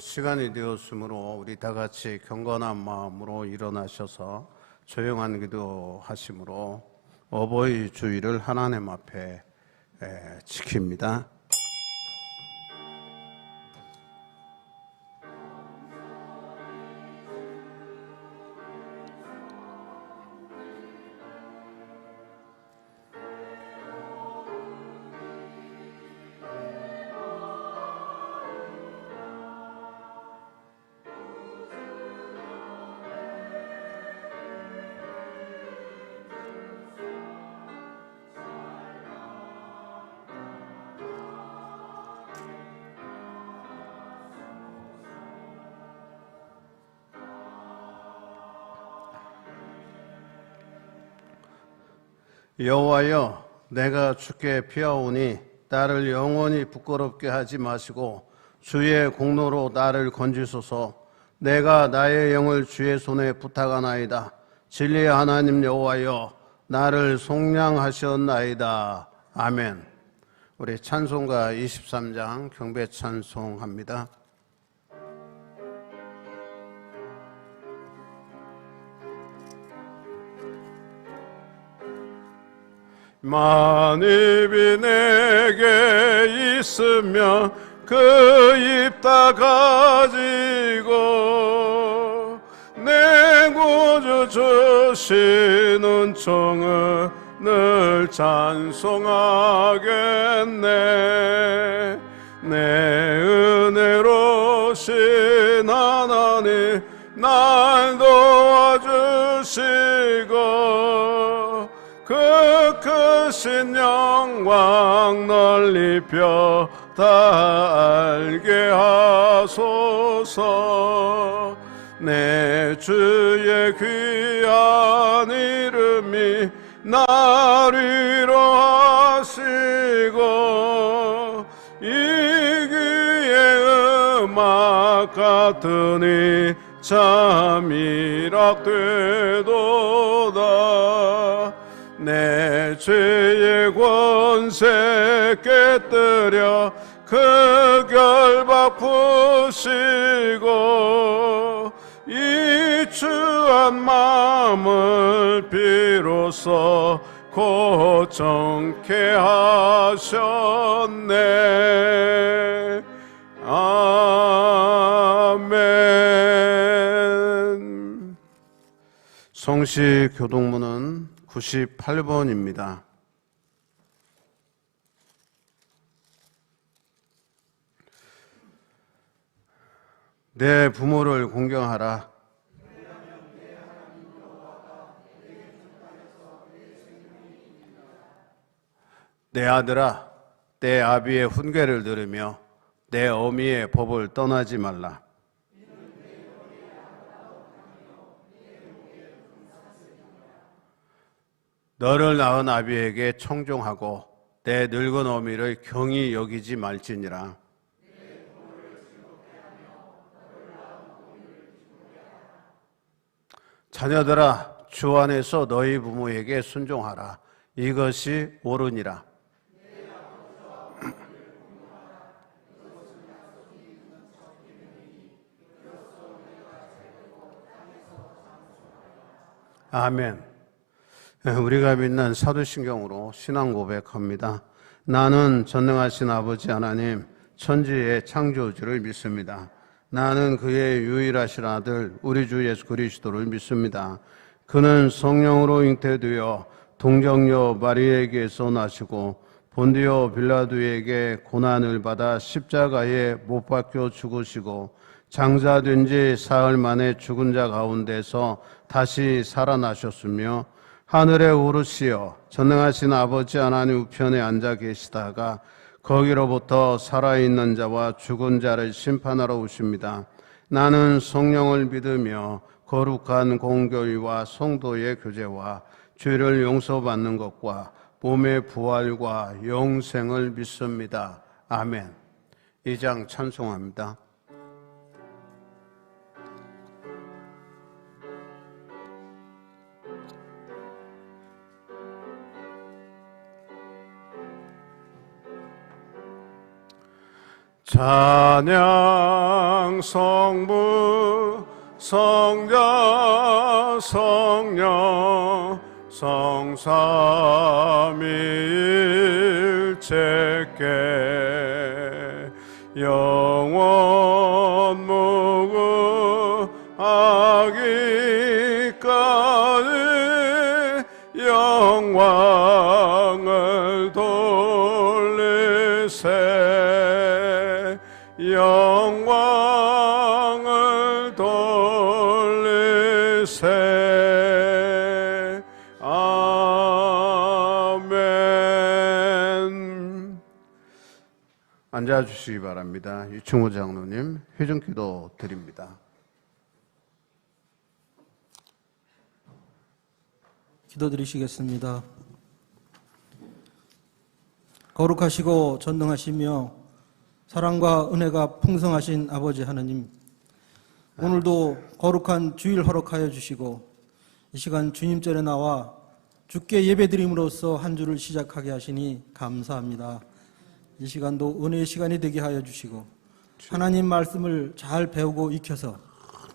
시간이 되었으므로 우리 다 같이 경건한 마음으로 일어나셔서 조용한 기도하심으로 어버이 주일을 하나님 앞에 지킵니다. 여호와여, 내가 주께 피하오니 나를 영원히 부끄럽게 하지 마시고 주의 공로로 나를 건지소서. 내가 나의 영을 주의 손에 부탁하나이다. 진리의 하나님 여호와여, 나를 속량하셨나이다. 아멘. 우리 찬송가 23장 경배 찬송합니다. 만입이 내게 있으면 그 입 다 가지고 내 구주 주시는 총을 늘 찬송하겠네. 내 은혜로신 하나님 날 도와주시고 그 크신 영광 널리 다 알게 하소서. 내 주의 귀한 이름이 날 위로하시고 이 귀의 음악 같으니 참 이락되도다. 내 죄의 권세 깨뜨려 그 결박 푸시고 이 추한 마음을 비로소 고정케 하셨네. 아멘. 성시 교동문은 98번입니다. 내 부모를 공경하라. 내 아들아, 내 아비의 훈계를 들으며 내 어미의 법을 떠나지 말라. 너를 낳은 아비에게 청종하고 내 늙은 어미를 경히 여기지 말지니라. 자녀들아, 주 안에서 너희 부모에게 순종하라. 이것이 옳으니라. 아멘. 우리가 믿는 사도신경으로 신앙 고백합니다. 나는 전능하신 아버지 하나님, 천지의 창조주를 믿습니다. 나는 그의 유일하신 아들 우리 주 예수 그리스도를 믿습니다. 그는 성령으로 잉태되어 동정녀 마리에게서 나시고 본디오 빌라도에게 고난을 받아 십자가에 못 박혀 죽으시고 장사된 지 사흘 만에 죽은 자 가운데서 다시 살아나셨으며 하늘에 오르시어 전능하신 아버지 하나님 우편에 앉아 계시다가 거기로부터 살아있는 자와 죽은 자를 심판하러 오십니다. 나는 성령을 믿으며 거룩한 공교회와 성도의 교제와 죄를 용서받는 것과 몸의 부활과 영생을 믿습니다. 아멘. 2장 찬송합니다. 찬양 성부 성자 성령 성삼위일체께 영원 무궁하기까지 영광을 돌리세 영광을 돌리세 아멘. 앉아주시기 바랍니다. 유충호 장로님 회중기도 드립니다. 기도드리시겠습니다. 거룩하시고 전능하시며 사랑과 은혜가 풍성하신 아버지 하나님, 오늘도 거룩한 주일 허락하여 주시고 이 시간 주님 전에 나와 주께 예배드림으로써 한 주를 시작하게 하시니 감사합니다. 이 시간도 은혜의 시간이 되게 하여 주시고 하나님 말씀을 잘 배우고 익혀서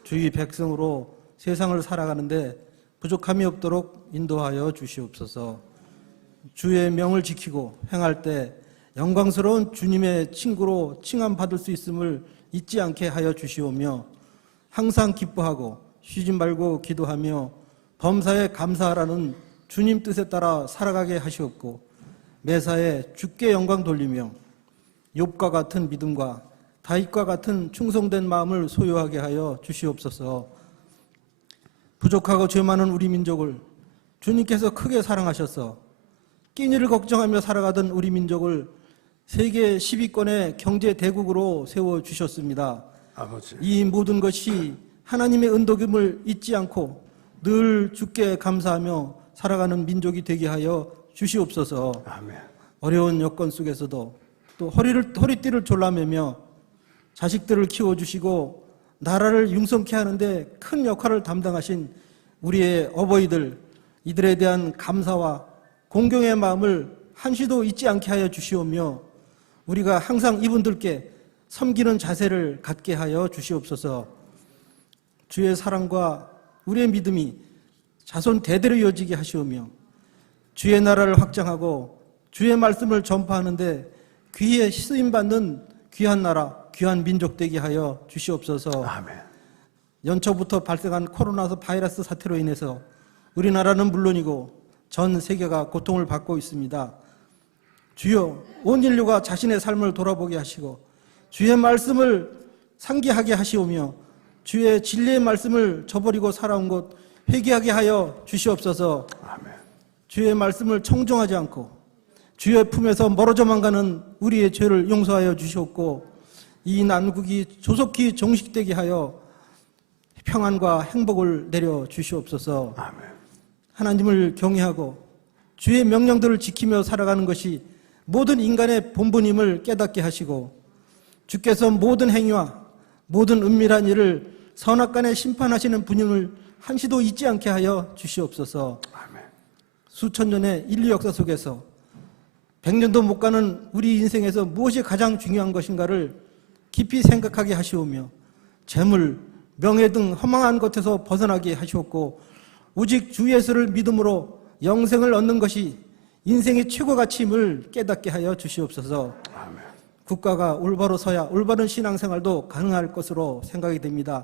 주의 백성으로 세상을 살아가는데 부족함이 없도록 인도하여 주시옵소서. 주의 명을 지키고 행할 때 영광스러운 주님의 친구로 칭함받을 수 있음을 잊지 않게 하여 주시오며 항상 기뻐하고 쉬지 말고 기도하며 범사에 감사하라는 주님 뜻에 따라 살아가게 하시옵고 매사에 주께 영광 돌리며 욥과 같은 믿음과 다윗과 같은 충성된 마음을 소유하게 하여 주시옵소서. 부족하고 죄 많은 우리 민족을 주님께서 크게 사랑하셔서 끼니를 걱정하며 살아가던 우리 민족을 세계 10위권의 경제 대국으로 세워주셨습니다. 아버지, 이 모든 것이 하나님의 은덕임을 잊지 않고 늘 주께 감사하며 살아가는 민족이 되게 하여 주시옵소서. 아멘. 어려운 여건 속에서도 또 허리띠를 졸라매며 자식들을 키워주시고 나라를 융성케 하는데 큰 역할을 담당하신 우리의 어버이들, 이들에 대한 감사와 공경의 마음을 한시도 잊지 않게 하여 주시오며 우리가 항상 이분들께 섬기는 자세를 갖게 하여 주시옵소서. 주의 사랑과 우리의 믿음이 자손 대대로 이어지게 하시오며 주의 나라를 확장하고 주의 말씀을 전파하는데 귀에 쓰임받는 귀한 나라, 귀한 민족 되게 하여 주시옵소서. 아멘. 연초부터 발생한 코로나 바이러스 사태로 인해서 우리나라는 물론이고 전 세계가 고통을 받고 있습니다. 주여, 온 인류가 자신의 삶을 돌아보게 하시고 주의 말씀을 상기하게 하시오며 주의 진리의 말씀을 저버리고 살아온 것 회개하게 하여 주시옵소서. 아멘. 주의 말씀을 청종하지 않고 주의 품에서 멀어져만 가는 우리의 죄를 용서하여 주시옵고 이 난국이 조속히 종식되게 하여 평안과 행복을 내려 주시옵소서. 아멘. 하나님을 경외하고 주의 명령들을 지키며 살아가는 것이 모든 인간의 본분임을 깨닫게 하시고 주께서 모든 행위와 모든 은밀한 일을 선악간에 심판하시는 분임을 한시도 잊지 않게 하여 주시옵소서. 아멘. 수천 년의 인류 역사 속에서 100년도 못 가는 우리 인생에서 무엇이 가장 중요한 것인가를 깊이 생각하게 하시오며 재물, 명예 등 허망한 것에서 벗어나게 하시옵고 오직 주 예수를 믿음으로 영생을 얻는 것이 인생의 최고 가치임을 깨닫게 하여 주시옵소서. 아멘. 국가가 올바로 서야 올바른 신앙생활도 가능할 것으로 생각이 됩니다.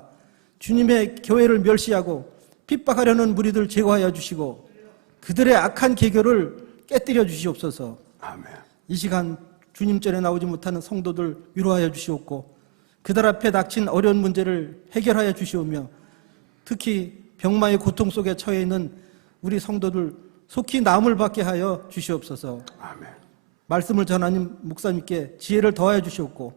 주님의 교회를 멸시하고 핍박하려는 무리들 제거하여 주시고 그들의 악한 계교를 깨뜨려 주시옵소서. 아멘. 이 시간 주님 전에 나오지 못하는 성도들 위로하여 주시옵고 그들 앞에 닥친 어려운 문제를 해결하여 주시오며 특히 병마의 고통 속에 처해 있는 우리 성도들 속히 나음을 받게 하여 주시옵소서. 아멘. 말씀을 전하는 목사님께 지혜를 더하여 주시옵고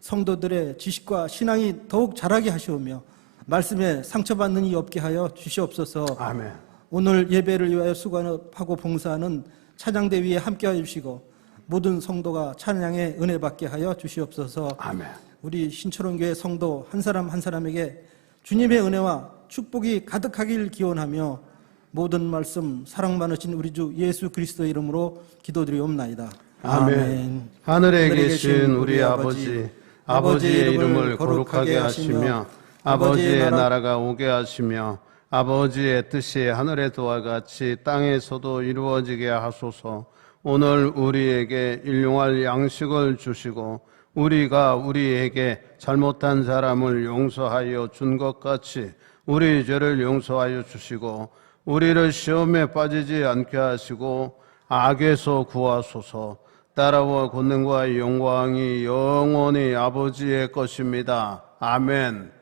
성도들의 지식과 신앙이 더욱 자라게 하시오며 말씀에 상처받는 이 없게 하여 주시옵소서. 아멘. 오늘 예배를 위하여 수고하고 봉사하는 찬양대 위에 함께하여 주시고 모든 성도가 찬양의 은혜 받게 하여 주시옵소서. 아멘. 우리 신초롱교회 성도 한 사람 한 사람에게 주님의 은혜와 축복이 가득하길 기원하며 모든 말씀 사랑 많으신 우리 주 예수 그리스도의 이름으로 기도드리옵나이다. 아멘. 하늘에 계신 우리 아버지, 아버지의 이름을 거룩하게 하시며 아버지의 나라가 오게 하시며 아버지의 뜻이 하늘에서와 같이 땅에서도 이루어지게 하소서. 오늘 우리에게 일용할 양식을 주시고 우리가 우리에게 잘못한 사람을 용서하여 준 것 같이 우리 죄를 용서하여 주시고 우리를 시험에 빠지지 않게 하시고 악에서 구하소서. 나라와 권능과 영광이 영원히 아버지의 것입니다. 아멘.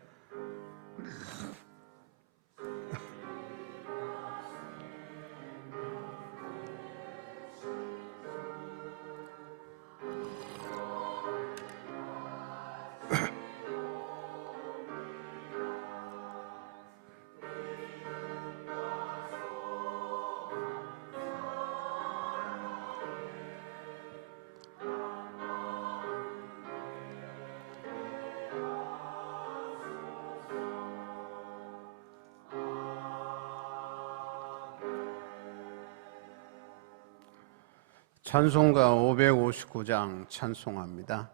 찬송가 559장 찬송합니다.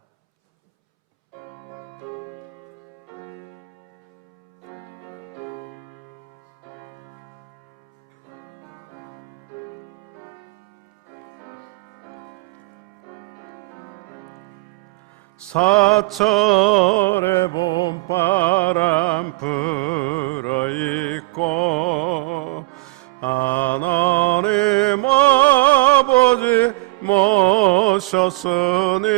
사철의 봄바람 불어있고 하나님 아버지 모셨으니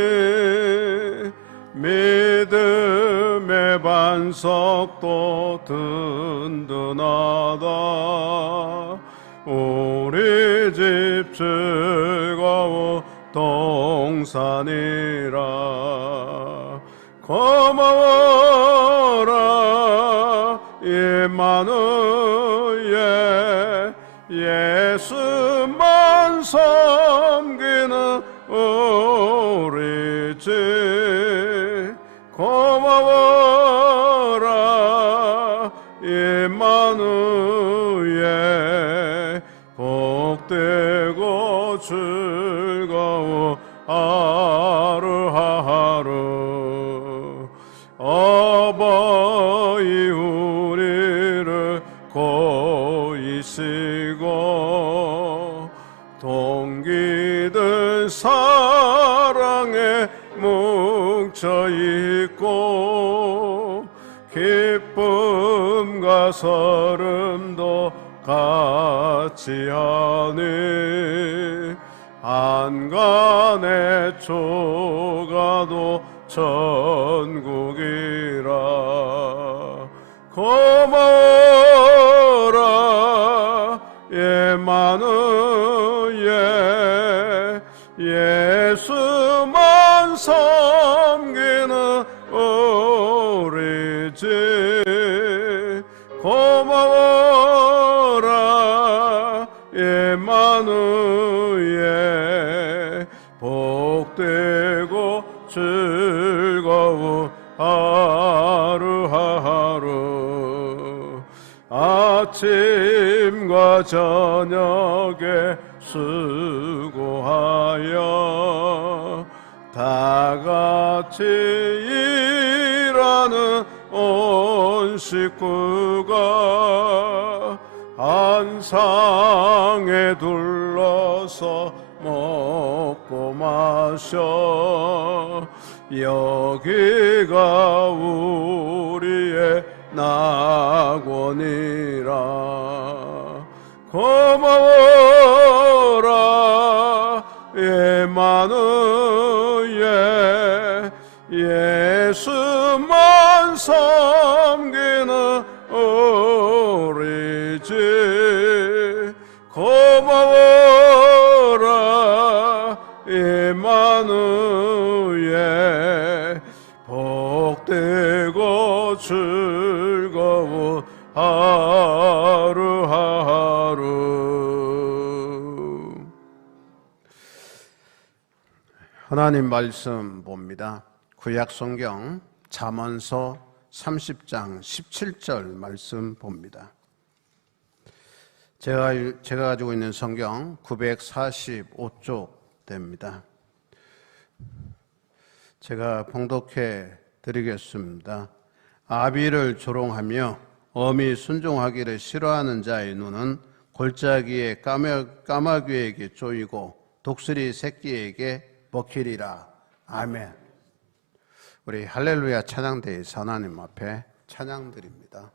믿음의 반석도 든든하다. 우리 집 즐거운 동산이라. 고마워라 임마누엘 예수만 섬기는 우리 집. 고마워라 임마누엘 복되고 즐거운 하루하루. 아버지 우리를 고이시고 동기들 사랑에 뭉쳐있고 기쁨과 서름도 같이 하니 한간의 조가도 천국이라. 고마워라 임마누엘 예수만 섬기는 우리 집. 고마워라 임마누엘 복되고 즐거운 하루하루. 아침과 저녁에 수고하여 다 같이 일하는 온 식구가 한 상에 둘러서 먹고 마셔. 여기가 우리의 낙원이라. 고마워라 임마누엘 예수만 섬기는 우리 집. 고마워라 임마누엘 복되고 즐거운 하루하루. 하나님 말씀 봅니다. 구약 성경 잠언서 30장 17절 말씀 봅니다. 제가 가지고 있는 성경 945쪽 됩니다. 제가 봉독해 드리겠습니다. 아비를 조롱하며 어미 순종하기를 싫어하는 자의 눈은 골짜기에 까마귀에게 쪼이고 독수리 새끼에게 먹히리라. 아멘. 우리 할렐루야 찬양대에서 하나님 앞에 찬양드립니다.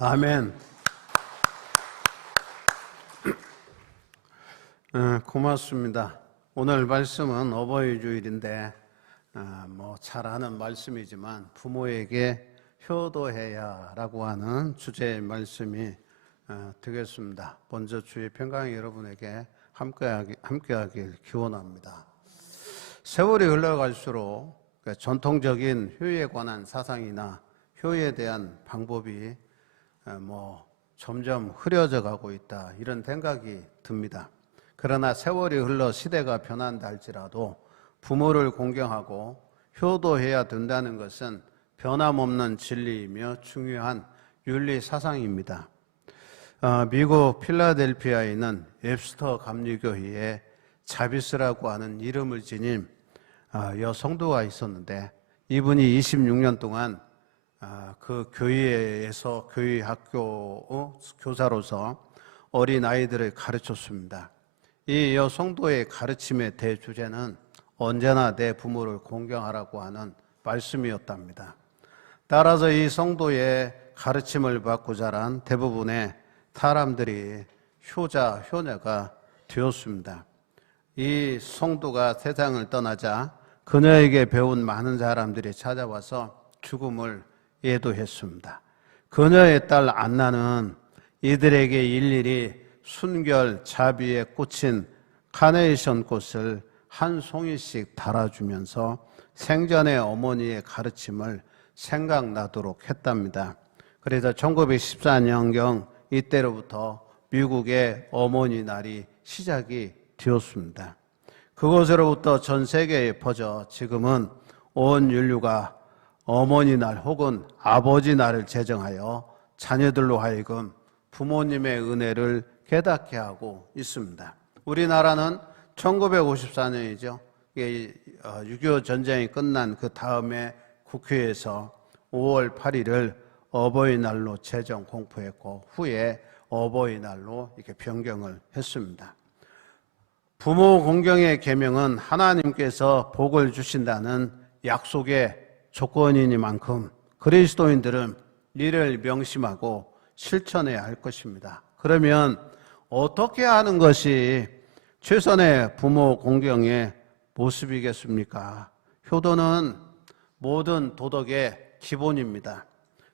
아멘. 고맙습니다. 오늘 말씀은 어버이 주일인데 잘 아는 말씀이지만 부모에게 효도해야라고 하는 주제의 말씀이 되겠습니다. 먼저 주의 평강이 여러분에게 함께하길 기원합니다. 세월이 흘러갈수록 전통적인 효에 관한 사상이나 효에 대한 방법이 점점 흐려져 가고 있다, 이런 생각이 듭니다. 그러나 세월이 흘러 시대가 변한다 할지라도 부모를 공경하고 효도해야 된다는 것은 변함없는 진리이며 중요한 윤리 사상입니다. 미국 필라델피아에 있는 웹스터 감리교회에 자비스라고 하는 이름을 지닌 여성도가 있었는데, 이분이 26년 동안 그 교회에서 교회 학교 교사로서 어린 아이들을 가르쳤습니다. 이 여성도의 가르침의 대주제는 언제나 내 부모를 공경하라고 하는 말씀이었답니다. 따라서 이 성도의 가르침을 받고 자란 대부분의 사람들이 효자, 효녀가 되었습니다. 이 성도가 세상을 떠나자 그녀에게 배운 많은 사람들이 찾아와서 죽음을 예도했습니다. 그녀의 딸 안나는 이들에게 일일이 순결 자비에 꽂힌 카네이션 꽃을 한 송이씩 달아주면서 생전의 어머니의 가르침을 생각나도록 했답니다. 그래서 1914년경 이때로부터 미국의 어머니 날이 시작이 되었습니다. 그것으로부터 전 세계에 퍼져 지금은 온 인류가 어머니 날 혹은 아버지 날을 제정하여 자녀들로 하여금 부모님의 은혜를 깨닫게 하고 있습니다. 우리나라는 1954년이죠. 6.25 전쟁이 끝난 그 다음에 국회에서 5월 8일을 어버이날로 제정 공포했고, 후에 어버이날로 이렇게 변경을 했습니다. 부모 공경의 계명은 하나님께서 복을 주신다는 약속의 조건이니만큼 그리스도인들은 이를 명심하고 실천해야 할 것입니다. 그러면 어떻게 하는 것이 최선의 부모 공경의 모습이겠습니까? 효도는 모든 도덕의 기본입니다.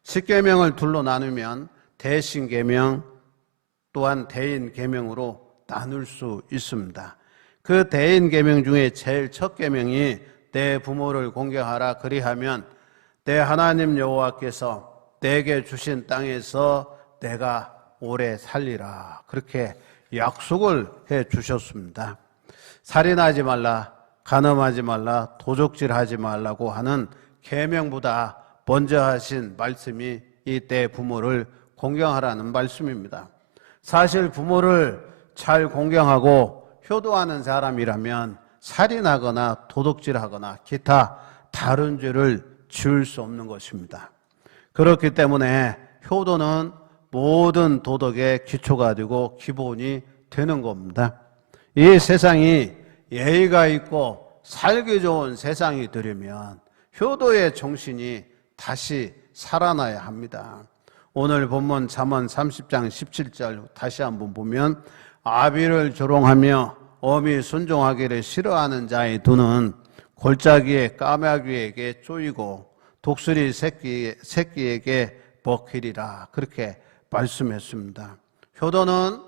십계명을 둘로 나누면 대신계명 또한 대인계명으로 나눌 수 있습니다. 그 대인계명 중에 제일 첫 계명이 내 부모를 공경하라, 그리하면 내 하나님 여호와께서 내게 주신 땅에서 내가 오래 살리라, 그렇게 약속을 해 주셨습니다. 살인하지 말라, 간음하지 말라, 도적질하지 말라고 하는 계명보다 먼저 하신 말씀이 이때 부모를 공경하라는 말씀입니다. 사실 부모를 잘 공경하고 효도하는 사람이라면 살인하거나 도둑질하거나 기타 다른 죄를 지을 수 없는 것입니다. 그렇기 때문에 효도는 모든 도덕의 기초가 되고 기본이 되는 겁니다. 이 세상이 예의가 있고 살기 좋은 세상이 되려면 효도의 정신이 다시 살아나야 합니다. 오늘 본문 잠언 30장 17절 다시 한번 보면, 아비를 조롱하며 어미 순종하기를 싫어하는 자의 눈은 골짜기의 까마귀에게 쪼이고 독수리 새끼에게 먹히리라, 그렇게 말씀했습니다. 효도는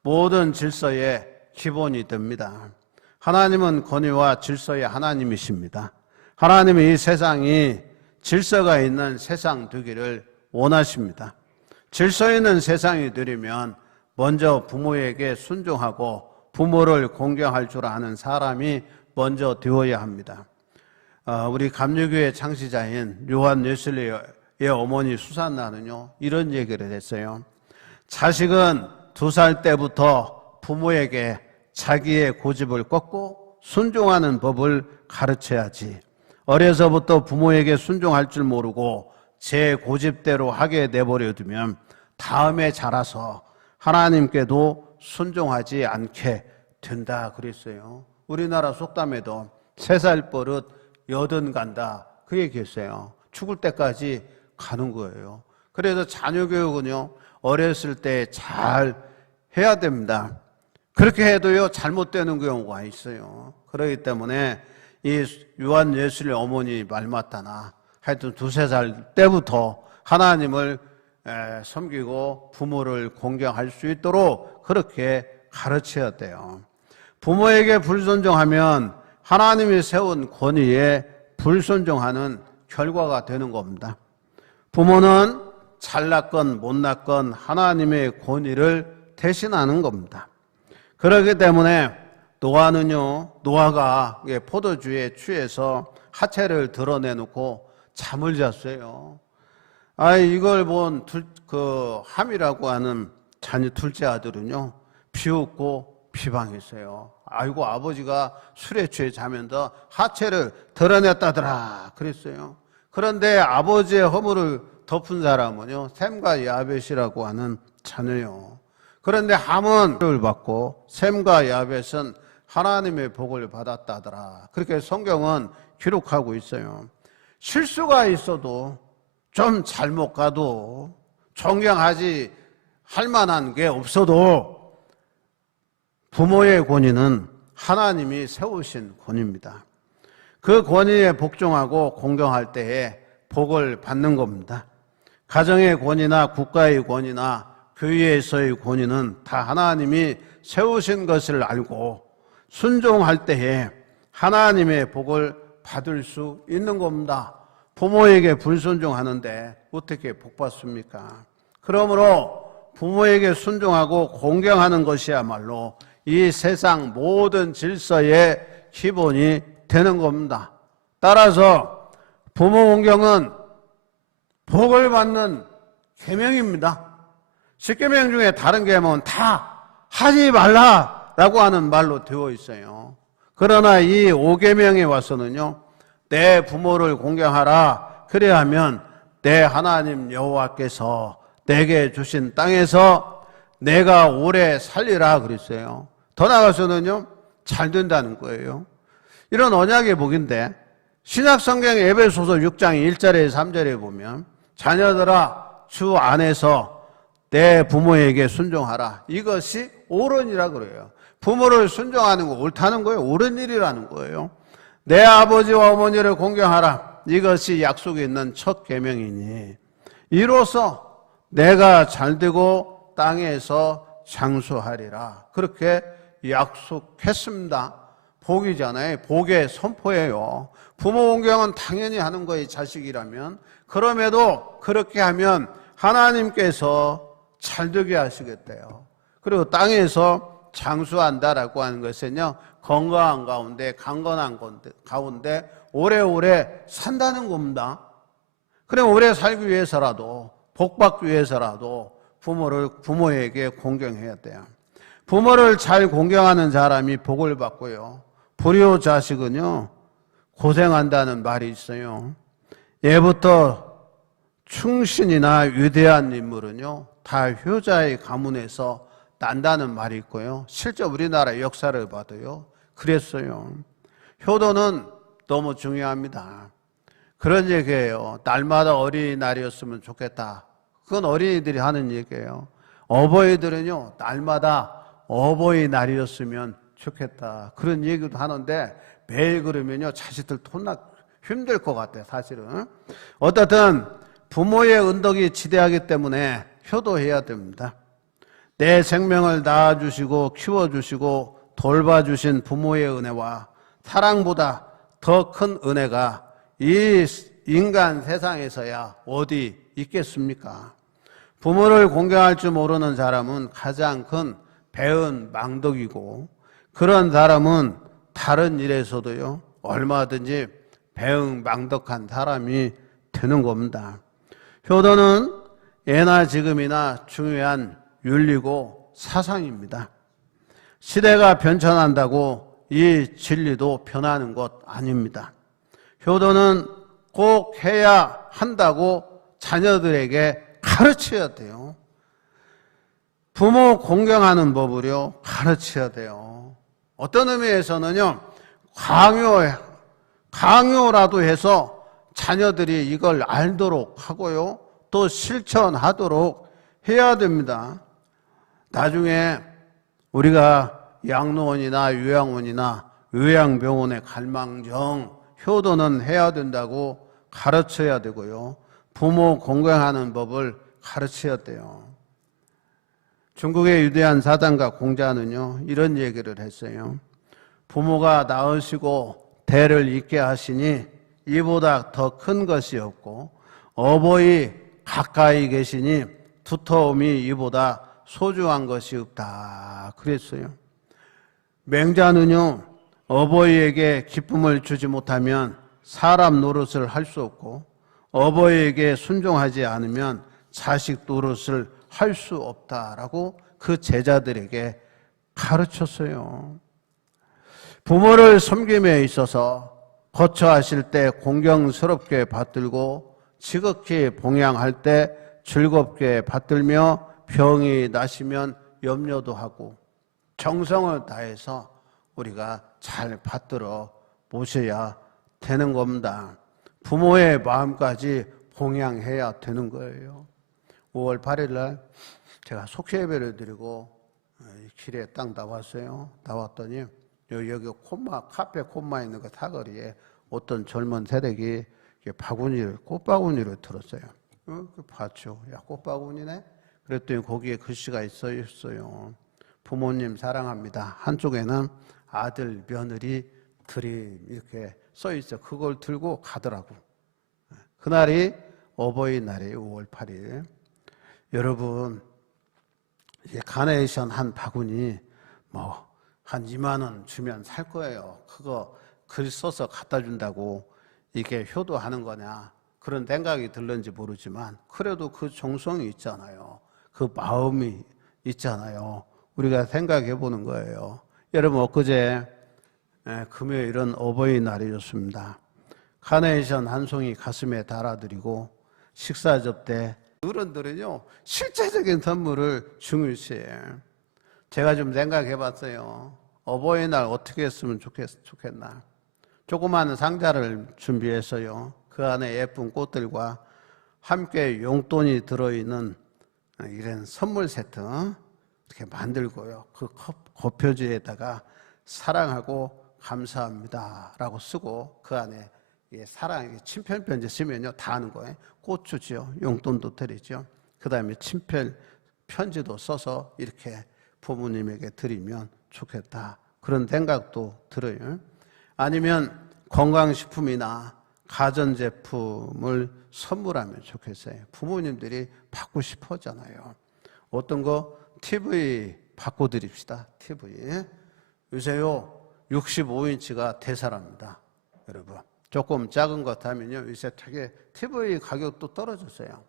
모든 질서의 기본이 됩니다. 하나님은 권위와 질서의 하나님이십니다. 하나님이 이 세상이 질서가 있는 세상 되기를 원하십니다. 질서 있는 세상이 되려면 먼저 부모에게 순종하고 부모를 공경할 줄 아는 사람이 먼저 되어야 합니다. 우리 감리교회 창시자인 요한 웨슬리의 어머니 수산나는요, 이런 얘기를 했어요. 자식은 2살 때부터 부모에게 자기의 고집을 꺾고 순종하는 법을 가르쳐야지, 어려서부터 부모에게 순종할 줄 모르고 제 고집대로 하게 내버려 두면 다음에 자라서 하나님께도 순종하지 않게 된다 그랬어요. 우리나라 속담에도 3살 버릇 80 간다, 그 얘기했어요. 죽을 때까지 가는 거예요. 그래서 자녀 교육은요, 어렸을 때 잘 해야 됩니다. 그렇게 해도요, 잘못되는 경우가 있어요. 그렇기 때문에 이 요한 예수의 어머니 말마따나 하여튼 2~3살 때부터 하나님을 섬기고 부모를 공경할 수 있도록 그렇게 가르쳐야 돼요. 부모에게 불순종하면 하나님이 세운 권위에 불순종하는 결과가 되는 겁니다. 부모는 잘났건 못났건 하나님의 권위를 대신하는 겁니다. 그렇기 때문에 노아가 포도주에 취해서 하체를 드러내놓고 잠을 잤어요. 이걸 본 함이라고 하는 둘째 아들은요, 비웃고 비방했어요. 아이고, 아버지가 술에 취해 자면서 하체를 드러냈다더라 그랬어요. 그런데 아버지의 허물을 덮은 사람은요, 셈과 야벳이라고 하는 자녀요. 그런데 함은 을 받고 셈과 야벳은 하나님의 복을 받았다더라. 그렇게 성경은 기록하고 있어요. 실수가 있어도 좀 잘못 가도 존경하지 할 만한 게 없어도 부모의 권위는 하나님이 세우신 권위입니다. 그 권위에 복종하고 공경할 때에 복을 받는 겁니다. 가정의 권위나 국가의 권위나 교회에서의 권위는 다 하나님이 세우신 것을 알고 순종할 때에 하나님의 복을 받을 수 있는 겁니다. 부모에게 불순종하는데 어떻게 복 받습니까? 그러므로 부모에게 순종하고 공경하는 것이야말로 이 세상 모든 질서의 기본이 되는 겁니다. 따라서 부모 공경은 복을 받는 계명입니다. 10계명 중에 다른 계명은 다 하지 말라라고 하는 말로 되어 있어요. 그러나 이 5계명에 와서는요, 내 부모를 공경하라. 그래야 하면 내 하나님 여호와께서 내게 주신 땅에서 내가 오래 살리라 그랬어요. 더 나아가서는요, 잘 된다는 거예요. 이런 언약의 복인데 신약성경 에베소서 6장 1절에 3절에 보면 자녀들아 주 안에서 내 부모에게 순종하라. 이것이 옳으니라 그래요. 부모를 순종하는 거 옳다는 거예요. 옳은 일이라는 거예요. 내 아버지와 어머니를 공경하라. 이것이 약속이 있는 첫 계명이니 이로써 내가 잘되고 땅에서 장수하리라. 그렇게 약속했습니다. 복이잖아요. 복의 선포예요. 부모 공경은 당연히 하는 거예요. 자식이라면. 그럼에도 그렇게 하면 하나님께서 잘되게 하시겠대요. 그리고 땅에서 장수한다라고 하는 것은요, 건강한 가운데, 강건한 가운데 오래오래 산다는 겁니다. 그럼 오래 살기 위해서라도, 복받기 위해서라도 부모에게 공경해야 돼요. 부모를 잘 공경하는 사람이 복을 받고요. 불효자식은요, 고생한다는 말이 있어요. 예부터 충신이나 위대한 인물은요, 다 효자의 가문에서 난다는 말이 있고요. 실제 우리나라 역사를 봐도요, 그랬어요. 효도는 너무 중요합니다. 그런 얘기예요. 날마다 어린이날이었으면 좋겠다. 그건 어린이들이 하는 얘기예요. 어버이들은요, 날마다 어버이날이었으면 좋겠다. 그런 얘기도 하는데 매일 그러면요, 자식들 힘들 것 같아요, 사실은. 어떻든 부모의 은덕이 지대하기 때문에 효도해야 됩니다. 내 생명을 낳아주시고 키워주시고 돌봐주신 부모의 은혜와 사랑보다 더 큰 은혜가 이 인간 세상에서야 어디 있겠습니까? 부모를 공경할 줄 모르는 사람은 가장 큰 배은 망덕이고, 그런 사람은 다른 일에서도요, 얼마든지 배은망덕한 사람이 되는 겁니다. 효도는 예나 지금이나 중요한 윤리고 사상입니다. 시대가 변천한다고 이 진리도 변하는 것 아닙니다. 효도는 꼭 해야 한다고 자녀들에게 가르쳐야 돼요. 부모 공경하는 법을요, 가르쳐야 돼요. 어떤 의미에서는요, 강요라도 해서 자녀들이 이걸 알도록 하고요, 또 실천하도록 해야 됩니다. 나중에 우리가 양로원이나 요양원이나 요양병원에 갈망정 효도는 해야 된다고 가르쳐야 되고요. 부모 공경하는 법을 가르쳐야 돼요. 중국의 위대한 사단과 공자는요, 이런 얘기를 했어요. 부모가 낳으시고 대를 잇게 하시니 이보다 더 큰 것이 없고, 어버이 가까이 계시니 두터움이 이보다 소중한 것이 없다 그랬어요. 맹자는요, 어버이에게 기쁨을 주지 못하면 사람 노릇을 할 수 없고, 어버이에게 순종하지 않으면 자식 노릇을 할 수 없다라고 그 제자들에게 가르쳤어요. 부모를 섬김에 있어서 거처하실 때 공경스럽게 받들고, 지극히 봉양할 때 즐겁게 받들며, 병이 나시면 염려도 하고 정성을 다해서 우리가 잘 받들어 모셔야 되는 겁니다. 부모의 마음까지 봉양해야 되는 거예요. 5월 8일 날 제가 속죄 예배를 드리고 길에 딱 나왔어요. 나왔더니 여기 카페 콤마 있는 그 사거리에 어떤 젊은 세력이 꽃바구니를 들었어요. 봤죠. 야, 꽃바구니네? 그랬더니 거기에 글씨가 있어요. 부모님 사랑합니다. 한쪽에는 아들, 며느리, 드림 이렇게 써 있어. 그걸 들고 가더라고. 그날이 어버이날이에요. 5월 8일. 여러분, 이제 카네이션 한 바구니 한 2만 원 주면 살 거예요. 그거 글 써서 갖다 준다고 이게 효도하는 거냐, 그런 생각이 들는지 모르지만 그래도 그 정성이 있잖아요. 그 마음이 있잖아요. 우리가 생각해 보는 거예요. 여러분, 엊그제 금요일은 어버이날이었습니다. 카네이션 한 송이 가슴에 달아드리고 식사 접대, 어른들은요 실제적인 선물을 중요시해요. 제가 좀 생각해 봤어요. 어버이날 어떻게 했으면 좋겠나. 조그마한 상자를 준비해서요, 그 안에 예쁜 꽃들과 함께 용돈이 들어있는 이런 선물 세트 이렇게 만들고요, 그 겉표지에다가 사랑하고 감사합니다 라고 쓰고, 그 안에 사랑 친필 편지 쓰면요 다 아는 거예요. 꽃 주죠, 용돈도 드리죠, 그 다음에 친필 편지도 써서 이렇게 부모님에게 드리면 좋겠다, 그런 생각도 들어요. 아니면 건강식품이나 가전제품을 선물하면 좋겠어요. 부모님들이 받고 싶어 하잖아요. 어떤 거? TV 바꿔드립시다. TV. 요새요 65인치가 대세랍니다. 여러분, 조금 작은 것 하면요 요새 되게 TV 가격도 떨어졌어요.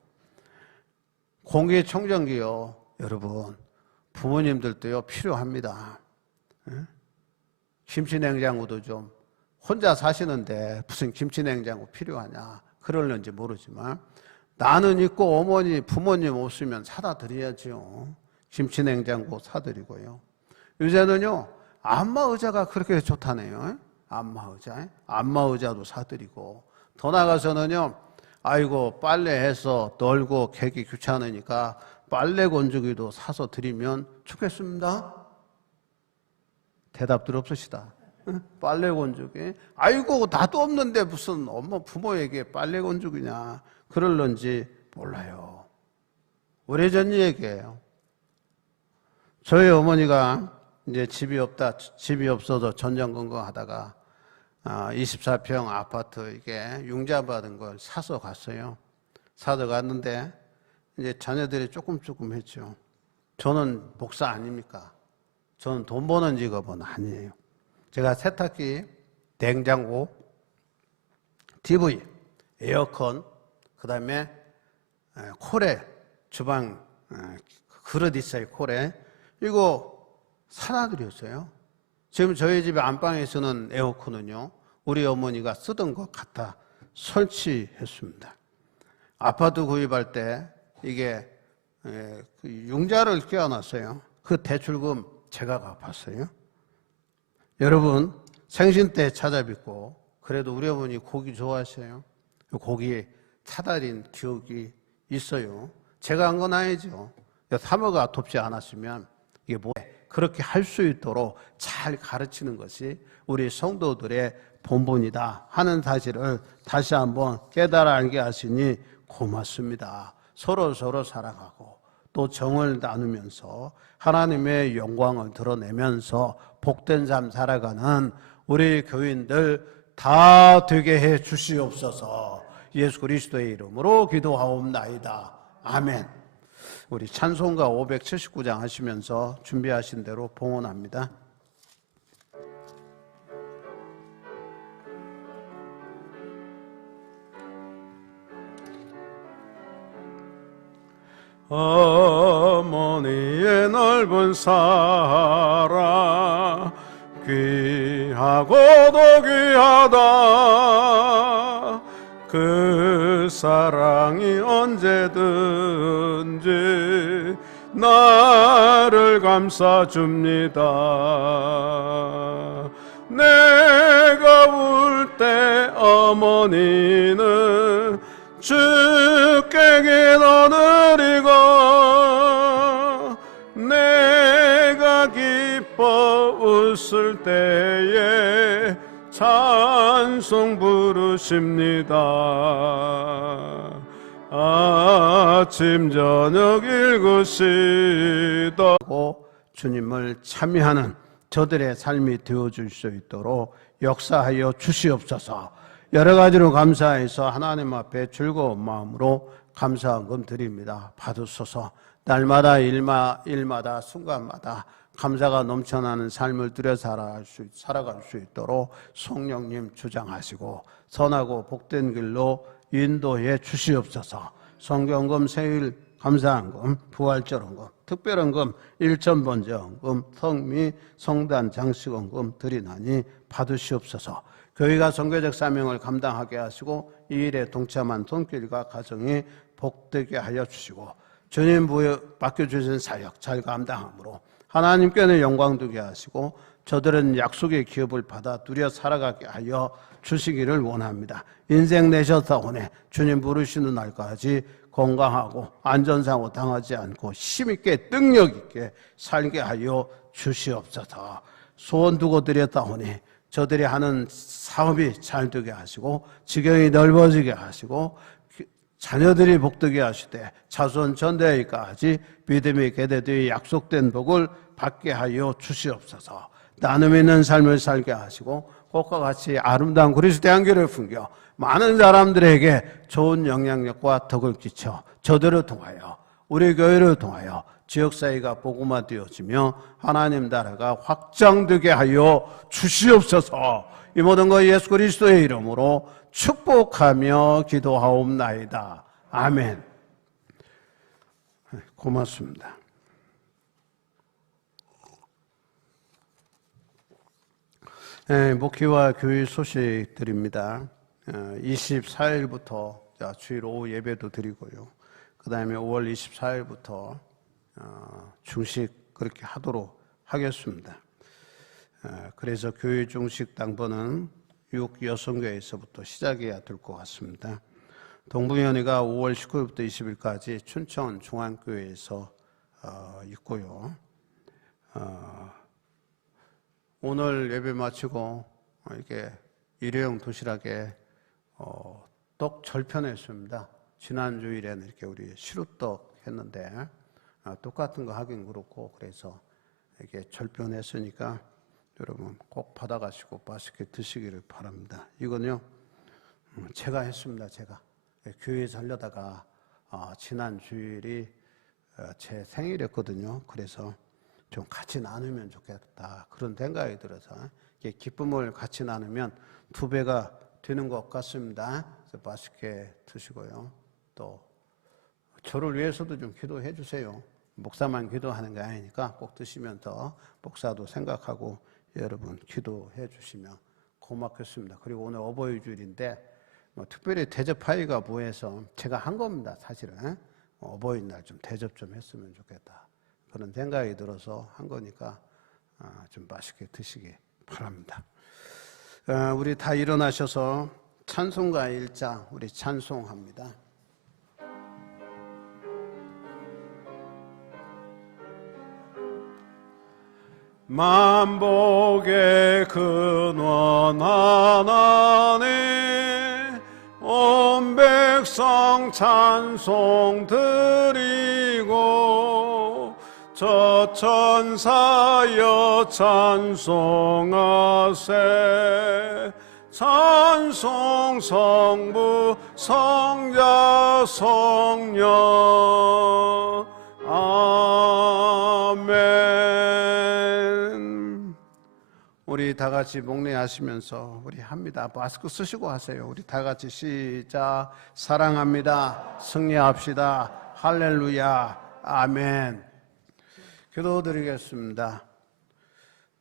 공기청정기요, 여러분 부모님들도요 필요합니다. 김치냉장고도 좀, 혼자 사시는데 무슨 김치냉장고 필요하냐 그럴는지 모르지만, 나는 있고 어머니 부모님 없으면 사다 드려야죠. 김치냉장고 사드리고요. 요새는요 안마의자가 그렇게 좋다네요. 안마의자도 사드리고, 더 나가서는요, 아이고 빨래해서 널고 개기 귀찮으니까 빨래 건조기도 사서 드리면 좋겠습니다. 대답들 없으시다. 빨래 건조기? 아이고 나도 없는데 무슨 엄마 부모에게 빨래 건조기냐 그럴런지 몰라요. 오래전 얘기예요. 저희 어머니가 이제 집이 없어서 전전긍긍하다가 24평 아파트 이게 융자 받은 걸 사서 갔어요. 사서 갔는데 이제 자녀들이 조금 했죠. 저는 목사 아닙니까? 저는 돈 버는 직업은 아니에요. 제가 세탁기, 냉장고, TV, 에어컨, 그 다음에 코레, 주방 그릇 있어요. 코레. 이거 사다 드렸어요. 지금 저희 집에 안방에 쓰는 에어컨은요, 우리 어머니가 쓰던 것 갖다 설치했습니다. 아파트 구입할 때 이게 융자를 끼워놨어요. 그 대출금 제가 갚았어요. 여러분, 생신 때 찾아뵙고, 그래도 우리 어머니 고기 좋아하셔요. 고기 사달인 기억이 있어요. 제가 한 건 아니죠. 사모가 돕지 않았으면 이게 뭐 그렇게 할 수 있도록 잘 가르치는 것이 우리 성도들의 본분이다 하는 사실을 다시 한번 깨달아 알게 하시니 고맙습니다. 서로 살아가고 또 정을 나누면서 하나님의 영광을 드러내면서 복된 삶 살아가는 우리 교인들 다 되게 해 주시옵소서. 예수 그리스도의 이름으로 기도하옵나이다. 아멘. 우리 찬송가 579장 하시면서 준비하신 대로 봉헌합니다. 어머니의 넓은 사랑 귀하고도 귀하다. 그 사랑이 언제든지 나를 감싸줍니다. 내가 울 때 어머니는 주께 기도드리고 내가 기뻐 웃을 때에 찬송 부르십니다. 아침 저녁 읽으시다고 주님을 참여하는 저들의 삶이 되어줄 수 있도록 역사하여 주시옵소서. 여러 가지로 감사해서 하나님 앞에 즐거운 마음으로 감사한금 드립니다. 받으소서. 날마다 일마다 순간마다 감사가 넘쳐나는 삶을 들여 살아갈 수 있도록 성령님 주장하시고 선하고 복된 길로 인도해 주시옵소서. 성경금, 세일, 감사한금, 부활절헌금, 특별헌금, 일천번제헌금, 성미, 성단, 장식헌금 드리나니 받으시옵소서. 교회가 선교적 사명을 감당하게 하시고 이 일에 동참한 손길과 가정이 복되게 하여 주시고 주님 맡겨주신 사역 잘 감당함으로 하나님께는 영광 두게 하시고 저들은 약속의 기업을 받아 누려 살아가게 하여 주시기를 원합니다. 인생 내셨사오네 주님 부르시는 날까지 건강하고 안전사고 당하지 않고 힘있게 능력있게 살게 하여 주시옵소서. 소원 두고 드렸다오니 저들이 하는 사업이 잘 되게 하시고 지경이 넓어지게 하시고 자녀들이 복되게 하시되 자손 전대까지 믿음이 계대되어 약속된 복을 받게 하여 주시옵소서. 나눔 있는 삶을 살게 하시고 꽃과 같이 아름다운 그리스도의 향기를 풍겨 많은 사람들에게 좋은 영향력과 덕을 끼쳐 저들을 통하여 우리 교회를 통하여 지역사회가 복음화 되어지며 하나님 나라가 확장되게 하여 주시옵소서. 이 모든 것 예수 그리스도의 이름으로 축복하며 기도하옵나이다. 아멘. 고맙습니다. 목회와 교회 소식 드립니다. 24일부터 주일 오후 예배도 드리고요. 그 다음에 5월 24일부터 중식 그렇게 하도록 하겠습니다. 그래서 교회 중식 당번은 6 여성교회에서부터 시작해야 될 것 같습니다. 동부위원회가 5월 19일부터 20일까지 춘천 중앙교회에서 있고요. 오늘 예배 마치고 이렇게 일회용 도시락에 떡 절편했습니다. 지난 주일에는 이렇게 우리 시루떡 했는데 똑같은 거 하긴 그렇고 그래서 이렇게 절편했으니까 여러분 꼭 받아가시고 맛있게 드시기를 바랍니다. 이건요 제가 했습니다. 제가 교회 살려다가 지난 주일이 제 생일이었거든요. 그래서 좀 같이 나누면 좋겠다 그런 생각이 들어서 기쁨을 같이 나누면 2배가 되는 것 같습니다. 그래서 맛있게 드시고요. 또 저를 위해서도 좀 기도해 주세요. 목사만 기도하는 게 아니니까 꼭 드시면서 목사도 생각하고 여러분 기도해 주시면 고맙겠습니다. 그리고 오늘 어버이주일인데 특별히 대접하기가 뭐해서 제가 한 겁니다. 사실은 어버이날 좀 대접 좀 했으면 좋겠다 그런 생각이 들어서 한 거니까 좀 맛있게 드시기 바랍니다. 우리 다 일어나셔서 찬송가 1장 우리 찬송합니다. 만복의 근원 하나님 온 백성 찬송 드리고 저 천사여 찬송하세 찬송 성부 성자 성령 아멘. 우리 다 같이 목례하시면서 우리 합니다. 마스크 쓰시고 하세요. 우리 다 같이 시작. 사랑합니다. 승리합시다. 할렐루야. 아멘. 기도드리겠습니다.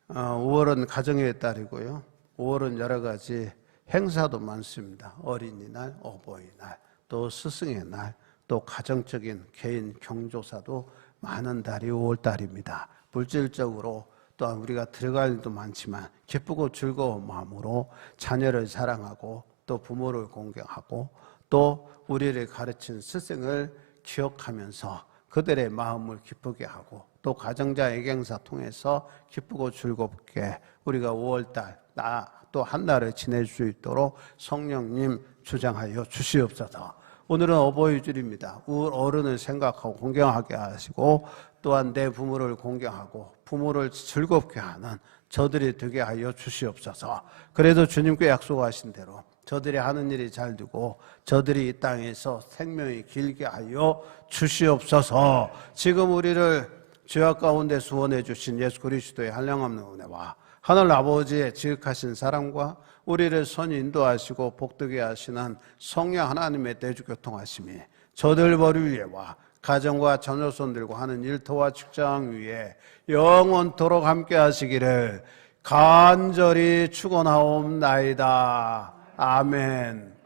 5월은 가정의 달이고요. 5월은 여러 가지 행사도 많습니다. 어린이날, 어버이날, 또 스승의 날, 또 가정적인 개인 경조사도 많은 달이 5월 달입니다. 물질적으로 또한 우리가 들어갈 일도 많지만 기쁘고 즐거운 마음으로 자녀를 사랑하고 또 부모를 공경하고 또 우리를 가르친 스승을 기억하면서 그들의 마음을 기쁘게 하고 또 가정자 애경사 통해서 기쁘고 즐겁게 우리가 5월달 또 한 달을 지낼 수 있도록 성령님 주장하여 주시옵소서. 오늘은 어버이줄입니다. 어른을 생각하고 공경하게 하시고 또한 내 부모를 공경하고 부모를 즐겁게 하는 저들이 되게 하여 주시옵소서. 그래도 주님께 약속하신 대로 저들이 하는 일이 잘 되고 저들이 이 땅에서 생명이 길게 하여 주시옵소서. 지금 우리를 죄악 가운데 구원해 주신 예수 그리스도의 한량없는 은혜와 하늘 아버지의 지극하신 사랑과 우리를 선히 인도하시고 복되게 하시는 성령 하나님의 대주교통하심이 저들 머리 위에와 가정과 자녀손들과 하는 일터와 직장 위에 영원토록 함께 하시기를 간절히 축원하옵나이다. 아멘.